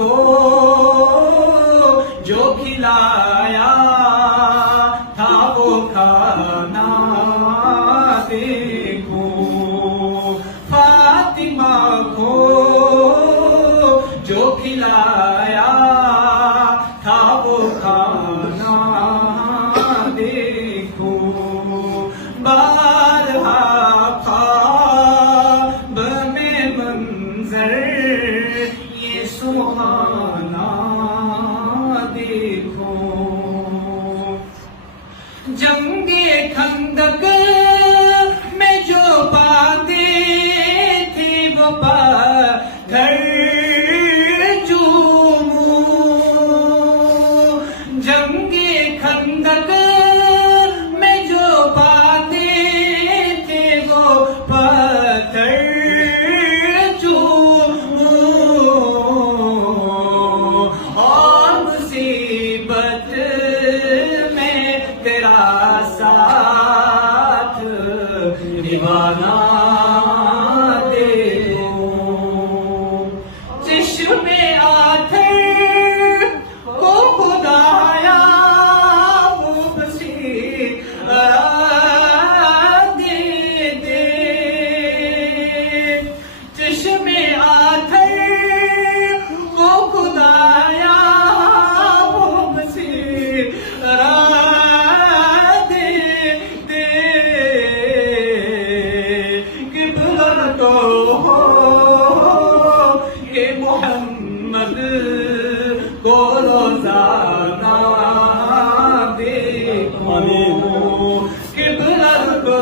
کو جو کھلایا تھا وہ کھانا دیکھو، فاطمہ کو جو کھلایا تھا وہ کھانا دیکھو، بارہا خواب میں منظر یہ سہانا دیکھو، جنگ خندق میں جو باتیں تھی وہ پتھر چوموں، جنگ خندق میں جو باتیں تھی وہ پتھر چوموں، اور مصیبت میں تیرا ساتھ نبھانا دیکھو، چشم آتھر کو خدایا وہ بصیرت دے دے، چشم آتھر کو خدایا وہ بصیرت محمد کو روزانہ دیکھو، قبلہ کو